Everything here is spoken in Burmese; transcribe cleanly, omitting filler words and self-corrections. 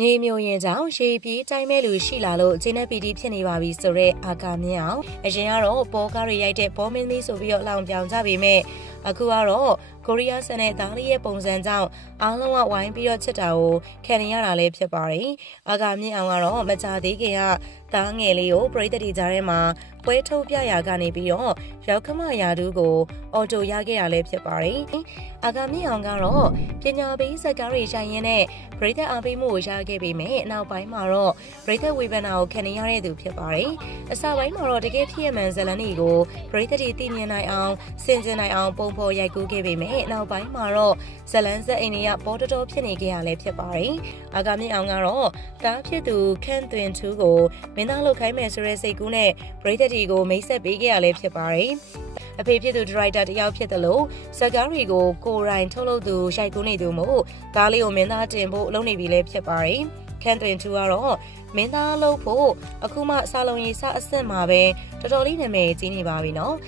မြေမြုံရင်ကြောင့်ရှေးပြေးတိုင်းမဲ့လူရှိလာလို့ဂျင်းနဲ့ပီတီဖြစ်နေပါပြီဆိုတော့အာကာမြင့်အောင်အရင်ကတော့ပေါ်ကားတွေရိုက်တဲ့ပေါ်မင်းသမီးဆိုပြီးတော့လောင်ပြောင်ကြပေမဲ့အခုကတော့ကိုရီးယားဆန်တဲ့သားလေးရဲ့ပုံစံကြောင့်အားလုံးကဝိုင်းပြီးတော့ချစ်တာကိုခံနေရတာလည်းဖြစ်ပါတယ်။အာကာမြင့်အောင်ကတော့မကြသေးခင်ကသားငယ်လေးကိုပရိသတ်တွေကြားထဲမှာပွဲထုတ်ပြရာကနေပြီးတော့ရောက်ခမရာထူးကိုအော်တိုရခဲ့တာလည်းဖြစ်ပါတယ်။အာကာမြင့်အောင်ကတော့ပညာပေးဇာတ်ကားတွေရိုက်ရင်းနဲ့ပရိသတ်အားပေးမှုကိုရခဲ့ပေမဲ့နောက်ပိုင်းမှာတော့ပရိသတ်ဝေဖန်တာကိုခံနေရတဲ့သူဖြစ်ပါတယ်။အစပိုင်းမှာတော့တကယ်ဖြစ်ရမှန်ဇာတ်လမ်းတွေကိုပရိသတ်တွေသိမြင်နိုင်အောင်စင်ကြင်နိုင်အောင်ပုံဖော်ရိုက်ကူးခဲ့ပေမဲ့နောက်ပိုင်းမှာတော့ဇလန်းဇက်အိမ်တွေကပေါ်တော်ဖြစ်နေခဲ့ရလဲဖြစ်ပါတယ်။အာကာမြင့်အောင်ကတော့တားဖြစ်သူခန့်သွင်ထူးကိုမင်းသားလုပ်ခိုင်းမယ်ဆိုတဲ့စိတ်ကူးနဲ့ပရိသတ်တွေကိုမိတ်ဆက်ပေးခဲ့ရလဲဖြစ်ပါတယ်။အဖေဖြစ်သူဒရိုက်တာတယောက်ဖြစ်တယ်လို့ဇက်ကားတွေကိုကိုရိုင်းထုတ်လုပ်သူရိုက်ကူးနေသူမို့ကားလေးကိုမင်းသားတင်ဖို့လုပ်နေပြီလဲဖြစ်ပါတယ်။ခန့်သွင်ထူးကတော့မင်းသားလုပ်ဖို့အခုမှစာလုံးရေးစအဆင့်မှာပဲတော်တော်လေးနာမည်ကြီးနေပါပြီနော်။